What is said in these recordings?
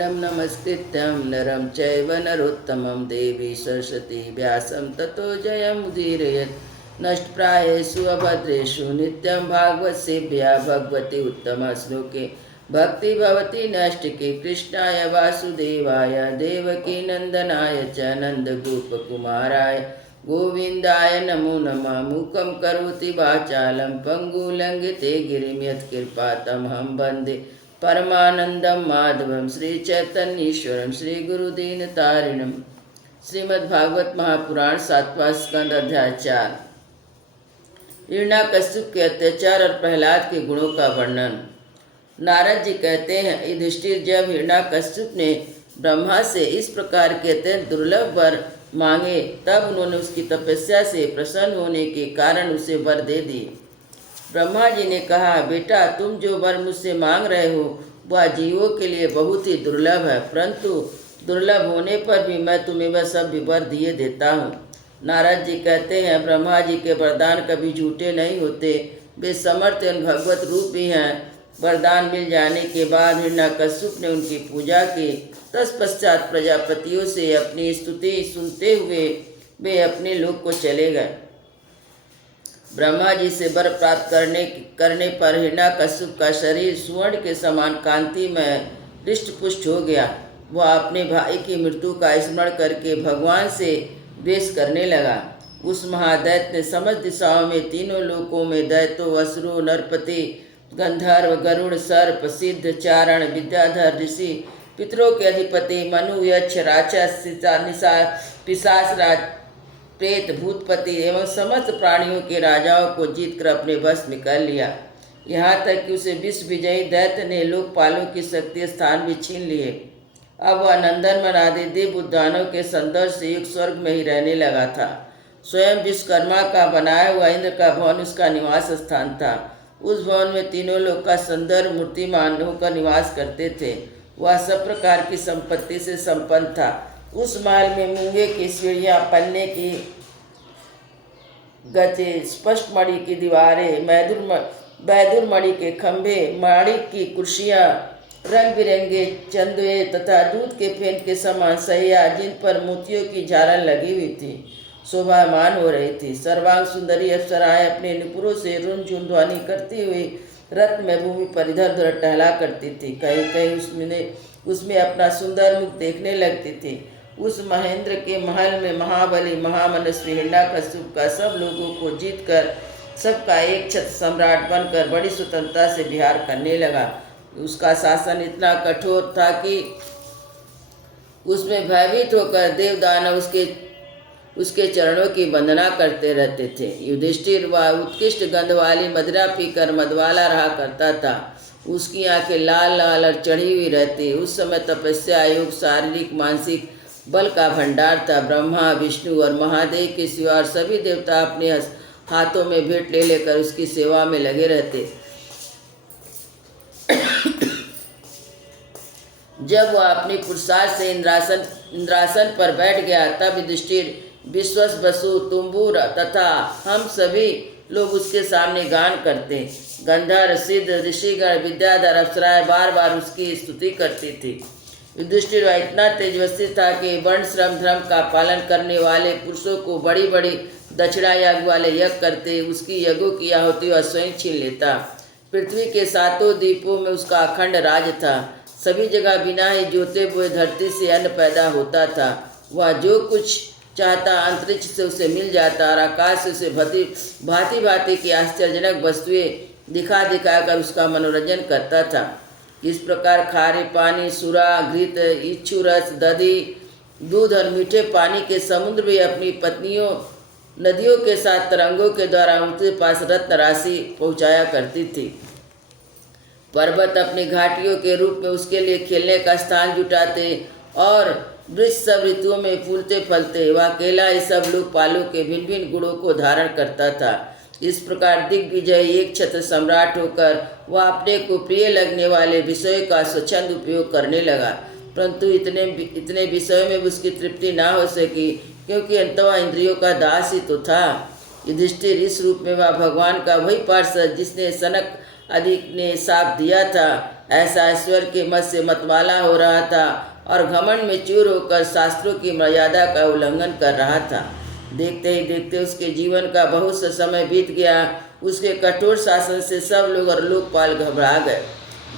नारायणं नमस्कृत्यं नरं चैव नरोत्तमं देवी सरस्वती व्यासं ततो जयमुदीरयेत् नष्टप्रायेषु अभद्रेषु नित्यं भागवतसेव्या भगवती उत्तमश्लोके भक्ति भवति नष्टके कृष्णाय वासुदेवाय देवकी नंदनाय च नन्दगोपकुमाराय गोविंदाय नमो नमः। मूकं करोति वाचालं पङ्गुलङ्घिते गिरिं यत्कृपातमहं वन्दे परमानंदम माधवम श्रीचैतन्येश्वरम श्रीगुरुदीनतारिणम। श्रीमद्भागवत महापुराण 7वां स्कंद अध्याय 4। हिरण्याकश्यप के अत्याचार और प्रहलाद के गुणों का वर्णन। नारद जी कहते हैं, युधिष्ठिर, जब हिरण्याकश्यप ने ब्रह्मा से इस प्रकार के अत्यंत दुर्लभ वर मांगे तब उन्होंने उसकी तपस्या से प्रसन्न होने के कारण उसे वर दे दिए। ब्रह्मा जी ने कहा, बेटा, तुम जो वर मुझसे मांग रहे हो वह जीवों के लिए बहुत ही दुर्लभ है, परंतु दुर्लभ होने पर भी मैं तुम्हें वह सब वर दिए देता हूँ। नारद जी कहते हैं, ब्रह्मा जी के वरदान कभी झूठे नहीं होते, वे समर्थ एवं भगवत रूप भी हैं। वरदान मिल जाने के बाद हिरण्याकश्यप ने उनकी पूजा की। तत्पश्चात प्रजापतियों से अपनी स्तुति सुनते हुए वे अपने लोक को चले गए। ब्रह्मा जी से वर प्राप्त करने पर हिरण्याकश्यप का शरीर सुवर्ण के समान कांति में हृष्ट पुष्ट हो गया। वह अपने भाई की मृत्यु का स्मरण करके भगवान से द्वेष करने लगा। उस महादैत्य ने समस्त दिशाओं में तीनों लोकों में दैत्यों, असुरों, नरपति, गंधर्व, गरुड़, सर्प, सिद्ध, चारण, विद्याधर, ऋषि, पितरों के अधिपति, मनु, यक्ष, राक्षस, पिशाच, प्रेत, भूतपति एवं समस्त प्राणियों के राजाओं को जीतकर अपने वश में कर लिया। यहाँ तक कि उसे विश्व विजयी दैत्य ने लोकपालों की शक्ति स्थान भी छीन लिए। अब वह नंदनवन आदि दिव्य उद्यानों के सौंदर्य से युक्त स्वर्ग में ही रहने लगा था। स्वयं विश्वकर्मा का बनाया हुआ इंद्र का भवन उसका निवास स्थान था। उस भवन में तीनों लोग का सौंदर्य मूर्तिमान होकर निवास करते थे। वह सब प्रकार की संपत्ति से संपन्न था। उस महल में मूंगे की सीढ़ियाँ, पन्ने की गचे, स्पष्ट मणि की दीवारें, बैदुर मणि के खंभे, माणिक की कुर्सियाँ, रंग बिरंगे चंदुए तथा दूध के फेन के समान सहिया जिन पर मोतियों की झालर लगी हुई थी शोभामान हो रही थी। सर्वांग सुंदरी अप्सराएं अपने नुपुरों से रुनझुन ध्वनि करती हुई रत्न में भूमि पर इधर उधर टहला करती थी। कहीं कहीं उसमें अपना सुंदर मुख देखने लगती थी। उस महेंद्र के महल में महाबली महामनस्वी हिरण्याकश्यप का सब लोगों को जीतकर सबका एक छत्र सम्राट बनकर बड़ी स्वतंत्रता से विहार करने लगा। उसका शासन इतना कठोर था कि उसमें भयभीत होकर देव दानव उसके चरणों की वंदना करते रहते थे। युधिष्ठिर वह उत्कृष्ट गंध वाली मदिरा पीकर मदवाला रहा करता था। उसकी आंखें लाल लाल और चढ़ी हुई रहती। उस समय तपस्या, योग, शारीरिक मानसिक बल का भंडार था। ब्रह्मा, विष्णु और महादेव के सिवा और सभी देवता अपने हाथों में भेंट ले लेकर उसकी सेवा में लगे रहते। जब वह अपनी पुरुषार्थ से इंद्रासन पर बैठ गया तब युधिष्ठिर, विश्वस, वसु, तुम्बुर तथा हम सभी लोग उसके सामने गान करते। गंधर्व, सिद्ध, ऋषिगण, विद्याधर, अप्सराएं बार बार उसकी स्तुति करती थी। युधिष्ठिर वह इतना तेजस्वी था कि वर्ण श्रम धर्म का पालन करने वाले पुरुषों को बड़ी बड़ी दक्षिणा याग वाले यज्ञ करते। उसकी यज्ञों की आहुति वह स्वयं छीन लेता। पृथ्वी के 7 द्वीपों में उसका अखंड राज था। सभी जगह बिना ही जोते हुए धरती से अन्न पैदा होता था। वह जो कुछ चाहता अंतरिक्ष से उसे मिल जाता और आकाश से उसे भांति भांति की आश्चर्यजनक वस्तुएं दिखा दिखाकर उसका मनोरंजन करता था। इस प्रकार खारे पानी, सुरा, घृत, इच्छू रस, दधी, दूध और मीठे पानी के समुद्र भी अपनी पत्नियों नदियों के साथ तरंगों के द्वारा उनके पास रत्न राशि पहुँचाया करती थी। पर्वत अपनी घाटियों के रूप में उसके लिए खेलने का स्थान जुटाते और वृक्ष सब ऋतुओं में फूलते फलते। वह अकेला ही सब लोकपालों के भिन्न भिन्न गुणों को धारण करता था। इस प्रकार दिग्विजय एक छत्र सम्राट होकर वह अपने को प्रिय लगने वाले विषयों का स्वच्छंद उपयोग करने लगा, परंतु इतने विषयों में उसकी तृप्ति ना हो सकी, क्योंकि अंततः इंद्रियों का दास ही तो था। युधिष्ठिर, इस रूप में वह भगवान का वही पार्षद जिसने सनक अधिक ने साप दिया था, ऐसा ईश्वर के मत से मतवाला हो रहा था और घमंड में चूर होकर शास्त्रों की मर्यादा का उल्लंघन कर रहा था। देखते ही देखते उसके जीवन का बहुत सा समय बीत गया। उसके कठोर शासन से सब लोग और लोकपाल घबरा गए।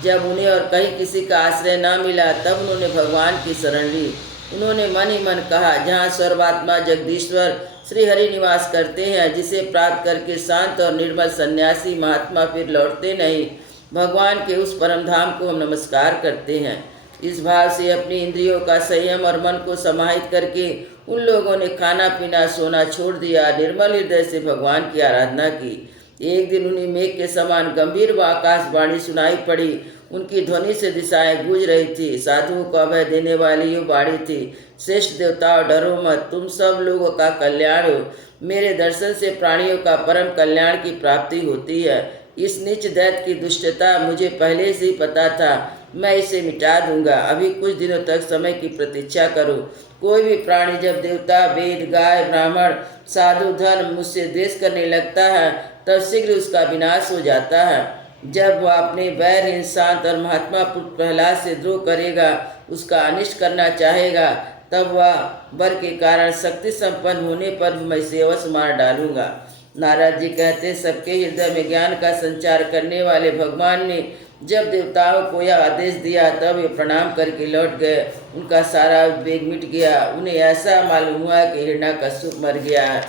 जब उन्हें और कहीं किसी का आश्रय न मिला तब उन्होंने भगवान की शरण ली। उन्होंने मन ही मन कहा, जहाँ सर्वात्मा जगदीश्वर श्री हरि निवास करते हैं, जिसे प्राप्त करके शांत और निर्मल सन्यासी महात्मा फिर लौटते नहीं, भगवान के उस परम धाम को हम नमस्कार करते हैं। इस भाव से अपनी इंद्रियों का संयम और मन को समाहित करके उन लोगों ने खाना पीना सोना छोड़ दिया, निर्मल हृदय से भगवान की आराधना की। एक दिन उन्हें मेघ के समान गंभीर व आकाशवाणी सुनाई पड़ी। उनकी ध्वनि से दिशाएं गूंज रही थी। साधुओं को अभय देने वाली ये बाणी थी, श्रेष्ठ देवताओं, डरो मत, तुम सब लोगों का कल्याण हो। मेरे दर्शन से प्राणियों का परम कल्याण की प्राप्ति होती है। इस नीच दैत्य की दुष्टता मुझे पहले से ही पता था, मैं इसे मिटा दूंगा। अभी कुछ दिनों तक समय की प्रतीक्षा करो। कोई भी प्राणी जब देवता, वेद, गाय, ब्राह्मण, साधु, धर्म मुझसे द्वेष करने लगता है तब शीघ्र उसका विनाश हो जाता है। जब वह अपने वैरहीन, शांत और महात्मा पुत्र प्रहलाद से द्रोह करेगा, उसका अनिष्ट करना चाहेगा, तब वह वर के कारण शक्ति संपन्न होने पर मैं इसे अवश्य मार डालूंगा। नारद जी कहते, सबके हृदय में ज्ञान का संचार करने वाले भगवान ने जब देवताओं को यह आदेश दिया तब वे प्रणाम करके लौट गए। उनका सारा उद्वेग मिट गया। उन्हें ऐसा मालूम हुआ कि हिरण्यकश्यप मर गया है।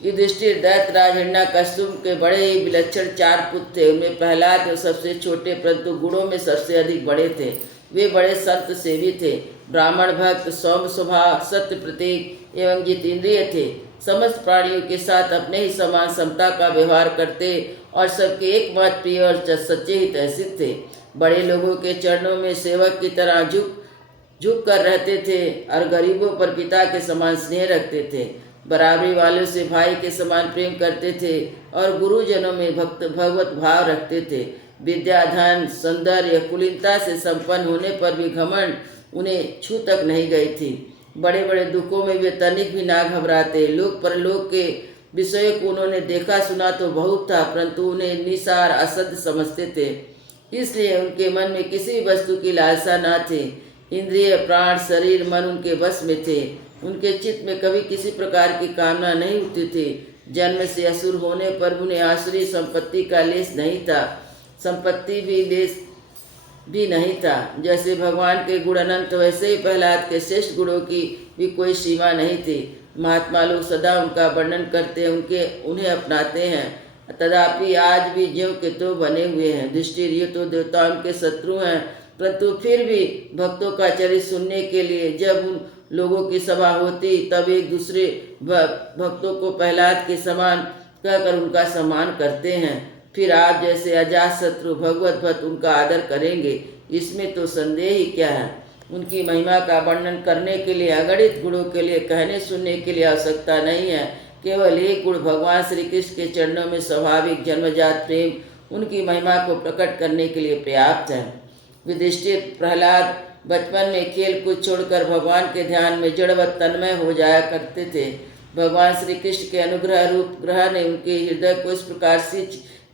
युधिष्ठिर, दैत्यराज हिरण्यकश्यप के बड़े ही विलक्षण 4 पुत्र थे। उनमें प्रहलाद जो सबसे छोटे परंतु गुणों में सबसे अधिक बड़े थे। वे बड़े संत सेवी थे, ब्राह्मण भक्त, सौम्य स्वभाव, सत्य प्रतीक एवं जितेंद्रिय थे। समस्त प्राणियों के साथ अपने ही समान समता का व्यवहार करते और सबके एकमात्र प्रिय और सच्चे हितैषी थे। बड़े लोगों के चरणों में सेवक की तरह झुक कर रहते थे और गरीबों पर पिता के समान स्नेह रखते थे। बराबरी वालों से भाई के समान प्रेम करते थे और गुरुजनों में भगवत भाव रखते थे। विद्या, धन, सौंदर्य, कुलीनता से संपन्न होने पर भी घमंड उन्हें छू तक नहीं गई थी। बड़े बड़े दुखों में वे तनिक भी ना घबराते। लोक परलोक के विषयों को उन्होंने देखा सुना तो बहुत था, परंतु उन्हें निसार असत्य समझते थे, इसलिए उनके मन में किसी वस्तु की लालसा न थी। इंद्रिय, प्राण, शरीर, मन उनके बस में थे। उनके चित्त में कभी किसी प्रकार की कामना नहीं उठती थी। जन्म से असुर होने पर उन्हें आसुरी संपत्ति का लेस नहीं था, संपत्ति भी लेस भी नहीं था। जैसे भगवान के गुण अनंत, वैसे ही प्रहलाद के श्रेष्ठ गुणों की भी कोई सीमा नहीं थी। महात्मा लोग सदा उनका वर्णन करते, उन्हें अपनाते हैं, तथापि आज भी ज्यों के त्यों बने हुए हैं। युधिष्ठिर, ये तो देवताओं के शत्रु हैं, परंतु फिर भी भक्तों का चरित्र सुनने के लिए जब उन लोगों की सभा होती तब एक दूसरे भक्तों को प्रहलाद के समान कहकर उनका सम्मान करते हैं। फिर आप जैसे अजात शत्रु भगवत भक्त उनका आदर करेंगे, इसमें तो संदेह ही क्या है। उनकी महिमा का वर्णन करने के लिए, अगणित गुणों के लिए कहने सुनने के लिए आवश्यकता नहीं है। केवल एक गुण, भगवान श्री कृष्ण के चरणों में स्वाभाविक जन्मजात प्रेम उनकी महिमा को प्रकट करने के लिए पर्याप्त है। युधिष्ठिर, प्रहलाद बचपन में खेल कूद छोड़कर भगवान के ध्यान में जड़वत तन्मय हो जाया करते थे। भगवान श्री कृष्ण के अनुग्रह रूप ग्रह ने उनके हृदय को इस प्रकार से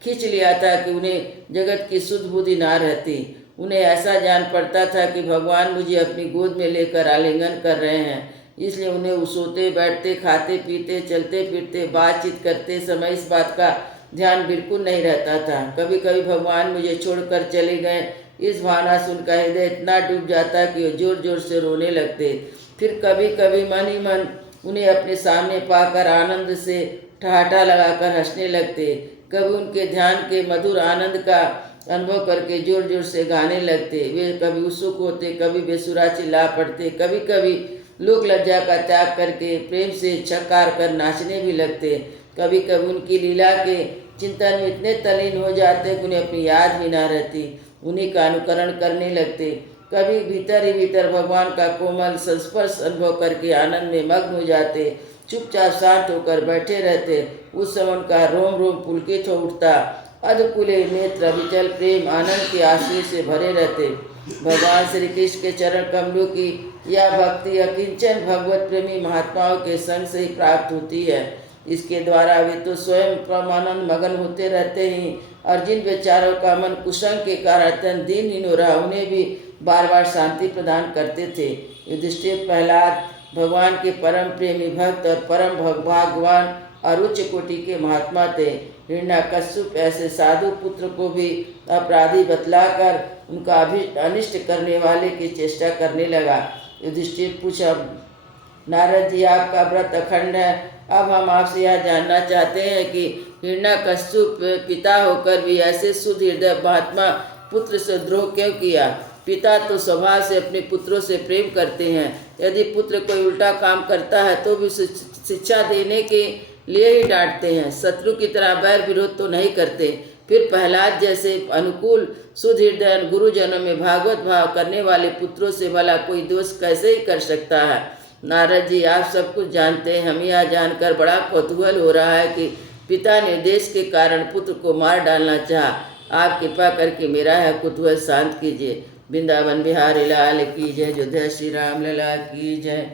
खींच लिया था कि उन्हें जगत की शुद्ध बुद्धि ना रहती। उन्हें ऐसा जान पड़ता था कि भगवान मुझे अपनी गोद में लेकर आलिंगन कर रहे हैं, इसलिए उन्हें सोते बैठते, खाते पीते, चलते फिरते, बातचीत करते समय इस बात का ध्यान बिल्कुल नहीं रहता था। कभी कभी भगवान मुझे छोड़कर चले गए, इस भावना से उनका हृदय इतना डूब जाता कि वो जोर जोर से रोने लगते। फिर कभी कभी मन ही मन उन्हें अपने सामने पाकर आनंद से ठहाठा लगाकर हंसने लगते। कभी उनके ध्यान के मधुर आनंद का अनुभव करके जोर जोर से गाने लगते। वे कभी उत्सुक होते, कभी बेसुरा चिल्ला पड़ते, कभी कभी लोक लज्जा का त्याग करके प्रेम से छक्कार कर नाचने भी लगते। कभी कभी उनकी लीला के चिंतन में इतने तल्लीन हो जाते कि उन्हें अपनी याद भी ना रहती, उन्हीं का अनुकरण करने लगते। कभी भीतर ही भीतर भगवान का कोमल संस्पर्श अनुभव करके आनंद में मग्न हो जाते, चुपचाप शांत होकर बैठे रहते। उस समय उनका रोम रोम पुलकित हो उठता, अधकुले नेत्र अविचल प्रेम आनंद के आंसू से भरे रहते। भगवान श्री कृष्ण के चरण कमलों की यह भक्ति अकिंचन भगवत प्रेमी महात्माओं के संग से ही प्राप्त होती है। इसके द्वारा वे तो स्वयं परमानंद मगन होते रहते हैं, और जिन बेचारों का मन कुसंग के कारण अत्यंत दीनहीन हो रहा, उन्हें भी बार बार शांति प्रदान करते थे। युधिष्ठिर प्रहलाद भगवान के परम प्रेमी भक्त और परम भाग्यवान और उच्च कोटि के महात्मा थे। हिरण्यकश्यप ऐसे साधु पुत्र को भी अपराधी बतलाकर उनका अनिष्ट करने वाले की चेष्टा करने लगा। युधिष्ठिर पूछा, नारद जी, आपका व्रत अखंड है, अब हम आपसे यह जानना चाहते हैं कि हिरण्यकश्यप पिता होकर भी ऐसे शुद्ध हृदय महात्मा पुत्र से द्रोह क्यों किया। पिता तो स्वभाव से अपने पुत्रों से प्रेम करते हैं, यदि पुत्र कोई उल्टा काम करता है तो भी शिक्षा देने के लिए ही डांटते हैं, शत्रु की तरह बैर विरोध तो नहीं करते। फिर प्रहलाद जैसे अनुकूल शुद्ध हृदय गुरुजनों में भागवत भाव करने वाले पुत्रों से भला कोई दोष कैसे ही कर सकता है। नारद जी, आप सब कुछ जानते हैं, हमें यह जानकर बड़ा कौतूहल हो रहा है कि पिता ने उद्देश्य के कारण पुत्र को मार डालना चाहा। आप कृपा करके मेरा यह कुतूहल शांत कीजिए। वृंदावन बिहारी लाल की जय। अयोध्या श्री राम लला की जय।